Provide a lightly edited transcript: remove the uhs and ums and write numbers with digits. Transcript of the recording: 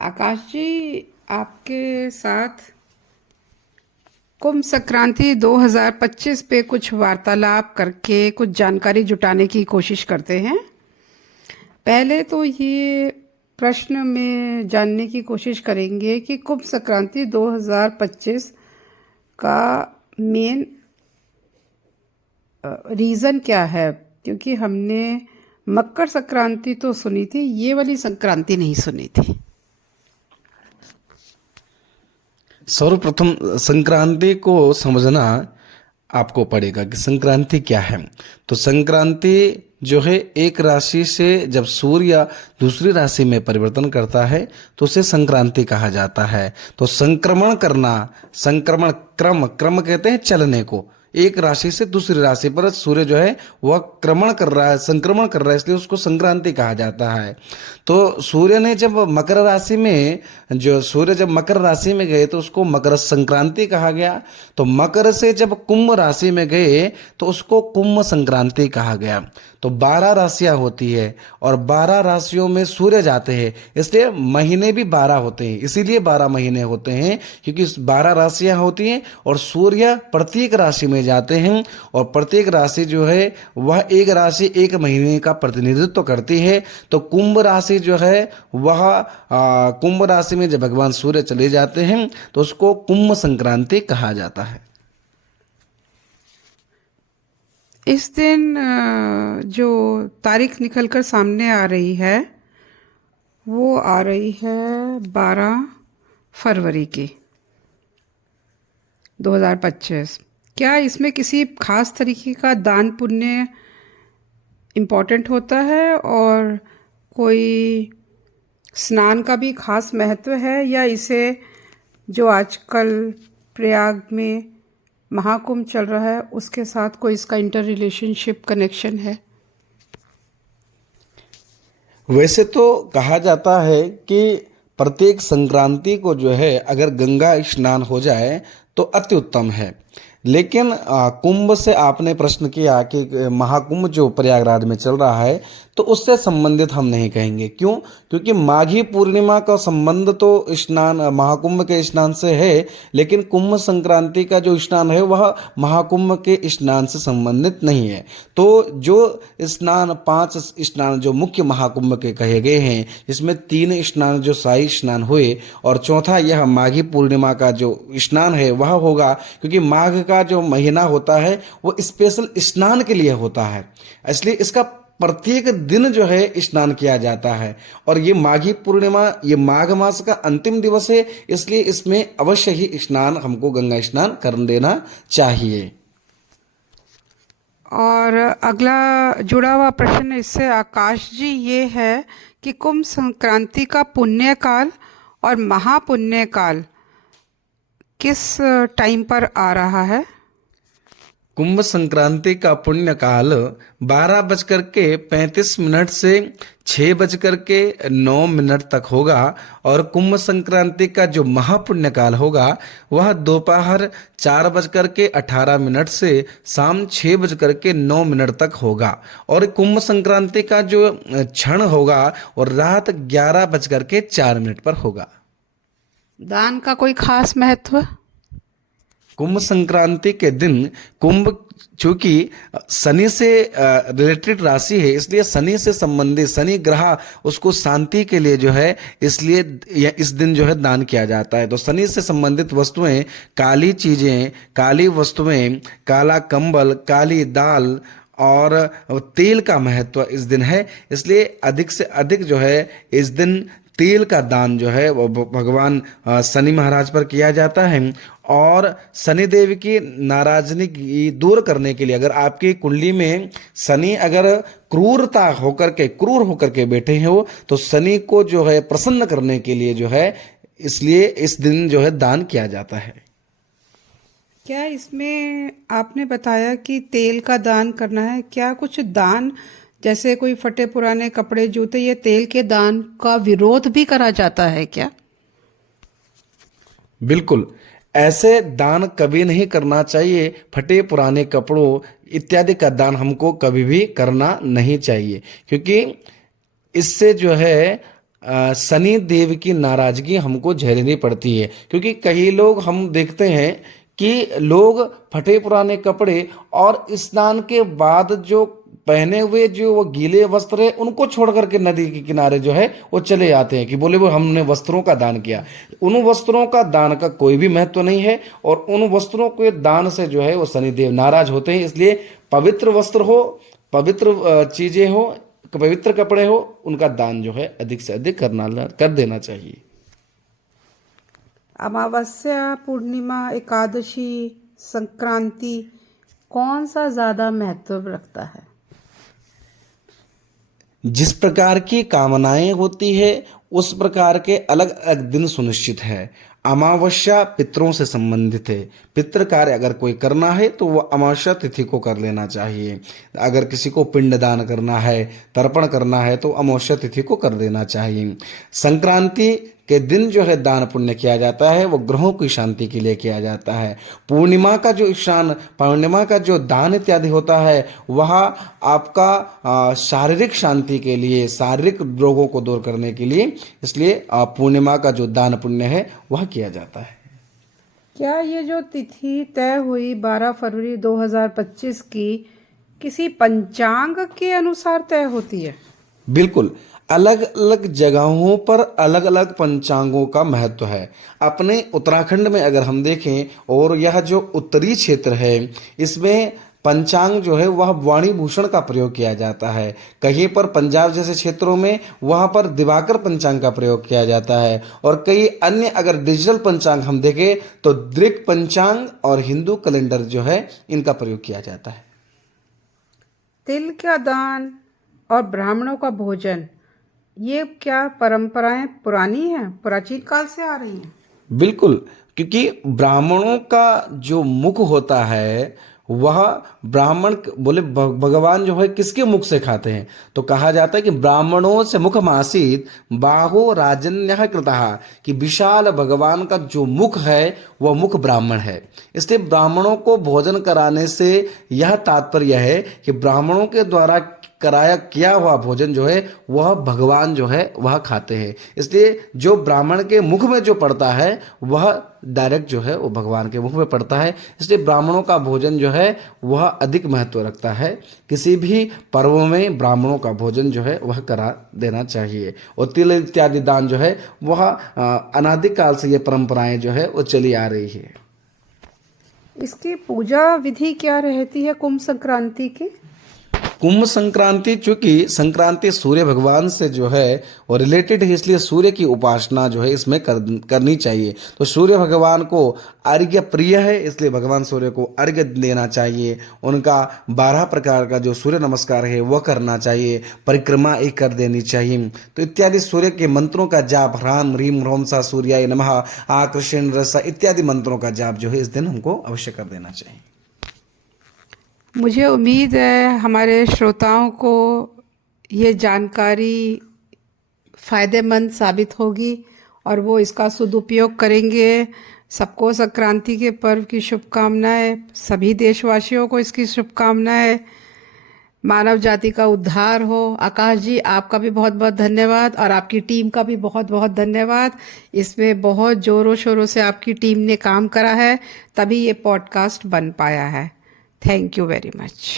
आकाश जी, आपके साथ कुंभ संक्रांति 2025 पे कुछ वार्तालाप करके कुछ जानकारी जुटाने की कोशिश करते हैं। पहले तो ये प्रश्न में जानने की कोशिश करेंगे कि कुंभ संक्रांति 2025 का मेन रीज़न क्या है, क्योंकि हमने मकर संक्रांति तो सुनी थी, ये वाली संक्रांति नहीं सुनी थी। सर्वप्रथम संक्रांति को समझना आपको पड़ेगा कि संक्रांति क्या है। तो संक्रांति जो है, एक राशि से जब सूर्य दूसरी राशि में परिवर्तन करता है तो उसे संक्रांति कहा जाता है। तो संक्रमण करना, संक्रमण क्रम क्रम कहते हैं चलने को, एक राशि से दूसरी राशि पर सूर्य जो है वह क्रमण कर रहा है, संक्रमण कर रहा है, इसलिए उसको संक्रांति कहा जाता है। तो सूर्य ने जब मकर राशि में सूर्य जब मकर राशि में गए तो उसको मकर संक्रांति कहा गया। तो मकर से जब कुंभ राशि में गए तो उसको कुंभ संक्रांति कहा गया। तो 12 राशियां होती है और 12 राशियों में सूर्य जाते हैं, इसलिए महीने भी 12 होते हैं, इसीलिए 12 महीने होते हैं, क्योंकि 12 राशियां होती हैं और सूर्य प्रत्येक राशि में जाते हैं। और प्रत्येक राशि जो है वह एक राशि एक महीने का प्रतिनिधित्व करती है। तो कुंभ राशि जो है वह कुंभ राशि में जब भगवान सूर्य चले जाते हैं तो उसको कुंभ संक्रांति कहा जाता है। इस दिन जो तारीख निकलकर सामने आ रही है वो आ रही है 12 फरवरी की 2025। क्या इसमें किसी खास तरीके का दान पुण्य इम्पोर्टेंट होता है और कोई स्नान का भी खास महत्व है, या इसे जो आजकल प्रयाग में महाकुंभ चल रहा है उसके साथ कोई इसका इंटर रिलेशनशिप कनेक्शन है? वैसे तो कहा जाता है कि प्रत्येक संक्रांति को जो है अगर गंगा स्नान हो जाए तो अति उत्तम है। लेकिन कुंभ से आपने प्रश्न किया कि महाकुंभ जो प्रयागराज में चल रहा है तो उससे संबंधित हम नहीं कहेंगे। क्यों? क्योंकि माघी पूर्णिमा का संबंध तो स्नान महाकुंभ के स्नान से है, लेकिन कुंभ संक्रांति का जो स्नान है वह महाकुंभ के स्नान से संबंधित नहीं है। तो जो स्नान 5 स्नान जो मुख्य महाकुंभ के कहे गए हैं, जिसमें 3 स्नान जो शाही स्नान हुए और चौथा यह माघी पूर्णिमा का जो स्नान है वह होगा, क्योंकि माघ का जो महीना होता है वो स्पेशल स्नान के लिए होता है, इसलिए इसका प्रत्येक दिन जो है स्नान किया जाता है। और ये माघी पूर्णिमा, ये माघ मास का अंतिम दिवस है, इसलिए इसमें अवश्य ही स्नान, हमको गंगा स्नान कर देना चाहिए। और अगला जुड़ा हुआ प्रश्न इससे आकाश जी ये है कि कुंभ संक्रांति का पुण्य काल और महापुण्य काल किस टाइम पर आ रहा है? कुंभ संक्रांति का पुण्य काल 12:35 से 6:09 तक होगा और कुंभ संक्रांति का जो महापुण्य काल होगा वह दोपहर 4:18 से शाम 6:09 तक होगा। और कुंभ संक्रांति का जो क्षण होगा और रात 11:04 पर होगा। दान का कोई खास महत्व? कुंभ संक्रांति के दिन कुंभ चूंकि शनि से रिलेटेड राशि है, इसलिए शनि से संबंधित, शनि ग्रह उसको शांति के लिए जो है, इसलिए इस दिन जो है दान किया जाता है। तो शनि से संबंधित वस्तुएं, काली चीजें, काली वस्तुएं, काला कंबल, काली दाल और तेल का महत्व इस दिन है, इसलिए अधिक से अधिक जो है इस दिन तेल का दान जो है वो भगवान शनि महाराज पर किया जाता है। और शनिदेव की नाराजगी दूर करने के लिए, अगर आपकी कुंडली में शनि अगर क्रूर होकर के बैठे हो तो शनि को जो है प्रसन्न करने के लिए जो है, इसलिए इस दिन जो है दान किया जाता है। क्या इसमें आपने बताया कि तेल का दान करना है, क्या कुछ दान जैसे कोई फटे पुराने कपड़े, जूते, ये तेल के दान का विरोध भी करा जाता है क्या? बिल्कुल, ऐसे दान कभी नहीं करना चाहिए। फटे पुराने कपड़ों इत्यादि का दान हमको कभी भी करना नहीं चाहिए, क्योंकि इससे जो है शनि देव की नाराजगी हमको झेलनी पड़ती है, क्योंकि कई लोग हम देखते हैं कि लोग फटे पुराने कपड़े और स्नान के बाद जो पहने हुए जो वो गीले वस्त्र है उनको छोड़ करके नदी के किनारे जो है वो चले आते हैं कि बोले वो हमने वस्त्रों का दान किया। उन वस्त्रों का दान का कोई भी महत्व नहीं है, और उन वस्त्रों के दान से जो है वो शनिदेव नाराज होते हैं। इसलिए पवित्र वस्त्र हो, पवित्र चीजें हो, पवित्र कपड़े हो, उनका दान जो है अधिक से अधिक कर देना चाहिए। अमावस्या, पूर्णिमा, एकादशी, संक्रांति कौन सा ज़्यादा महत्व रखता है? जिस प्रकार की कामनाएं होती है उस प्रकार के अलग अलग दिन सुनिश्चित है। अमावस्या पितरों से संबंधित है, पितृ कार्य अगर कोई करना है तो वह अमावस्या तिथि को कर लेना चाहिए। अगर किसी को पिंडदान करना है, तर्पण करना है तो अमावस्या तिथि को कर देना चाहिए। संक्रांति के दिन जो है दान पुण्य किया जाता है वो ग्रहों की शांति के लिए किया जाता है। पूर्णिमा का जो पूर्णिमा का जो दान इत्यादि होता है वह आपका शारीरिक शांति के लिए, शारीरिक रोगों को दूर करने के लिए, इसलिए पूर्णिमा का जो दान पुण्य है वह किया जाता है। क्या ये जो तिथि तय हुई 12 फरवरी 2025 की किसी पंचांग के अनुसार तय होती है? बिल्कुल, अलग अलग जगहों पर अलग अलग पंचांगों का महत्व है। अपने उत्तराखंड में अगर हम देखें, और यह जो उत्तरी क्षेत्र है इसमें पंचांग जो है वह वाणी भूषण का प्रयोग किया जाता है। कहीं पर पंजाब जैसे क्षेत्रों में वहाँ पर दिवाकर पंचांग का प्रयोग किया जाता है, और कई अन्य अगर डिजिटल पंचांग हम देखें तो दृक पंचांग और हिंदू कैलेंडर जो है इनका प्रयोग किया जाता है। तिल का दान और ब्राह्मणों का भोजन, ये क्या परंपराएं पुरानी हैं, प्राचीन काल से आ रही हैं? बिल्कुल, क्योंकि ब्राह्मणों का जो मुख होता है वह ब्राह्मण बोले भगवान जो है किसके मुख से खाते हैं, तो कहा जाता है कि ब्राह्मणों से मुखमासीत बाहो राजन्यः कृतः, कि विशाल भगवान का जो मुख है वह मुख ब्राह्मण है। इसलिए ब्राह्मणों को भोजन कराने से यह तात्पर्य है कि ब्राह्मणों के द्वारा कराया किया हुआ भोजन जो है वह भगवान जो है वह खाते हैं। इसलिए जो ब्राह्मण के मुख में जो पड़ता है वह डायरेक्ट जो है वो भगवान के मुख में पड़ता है। इसलिए ब्राह्मणों का भोजन जो है वह अधिक महत्व रखता है। किसी भी पर्व में ब्राह्मणों का भोजन जो है वह करा देना चाहिए। और तिल इत्यादि दान जो है वह अनादिकाल से ये परंपराएं जो है वो चली आ रही है। इसकी पूजा विधि क्या रहती है कुंभ संक्रांति की? कुंभ संक्रांति, चूंकि संक्रांति सूर्य भगवान से जो है वो रिलेटेड है, इसलिए सूर्य की उपासना जो है इसमें करनी चाहिए। तो सूर्य भगवान को अर्घ्य प्रिय है, इसलिए भगवान सूर्य को अर्घ्य देना चाहिए। उनका 12 प्रकार का जो सूर्य नमस्कार है वह करना चाहिए, परिक्रमा एक कर देनी चाहिए। तो इत्यादि सूर्य के मंत्रों का जाप, ह्राम ह्रीम ह्रोम सा सूर्याय नमः, आकृष्ण रसा इत्यादि मंत्रों का जाप जो है इस दिन हमको अवश्य कर देना चाहिए। मुझे उम्मीद है हमारे श्रोताओं को ये जानकारी फ़ायदेमंद साबित होगी और वो इसका सदुपयोग करेंगे। सबको संक्रांति के पर्व की शुभकामनाएं, सभी देशवासियों को इसकी शुभकामनाएं। मानव जाति का उद्धार हो। आकाश जी, आपका भी बहुत बहुत धन्यवाद और आपकी टीम का भी बहुत बहुत धन्यवाद। इसमें बहुत ज़ोरों शोरों से आपकी टीम ने काम करा है, तभी ये पॉडकास्ट बन पाया है। Thank you very much.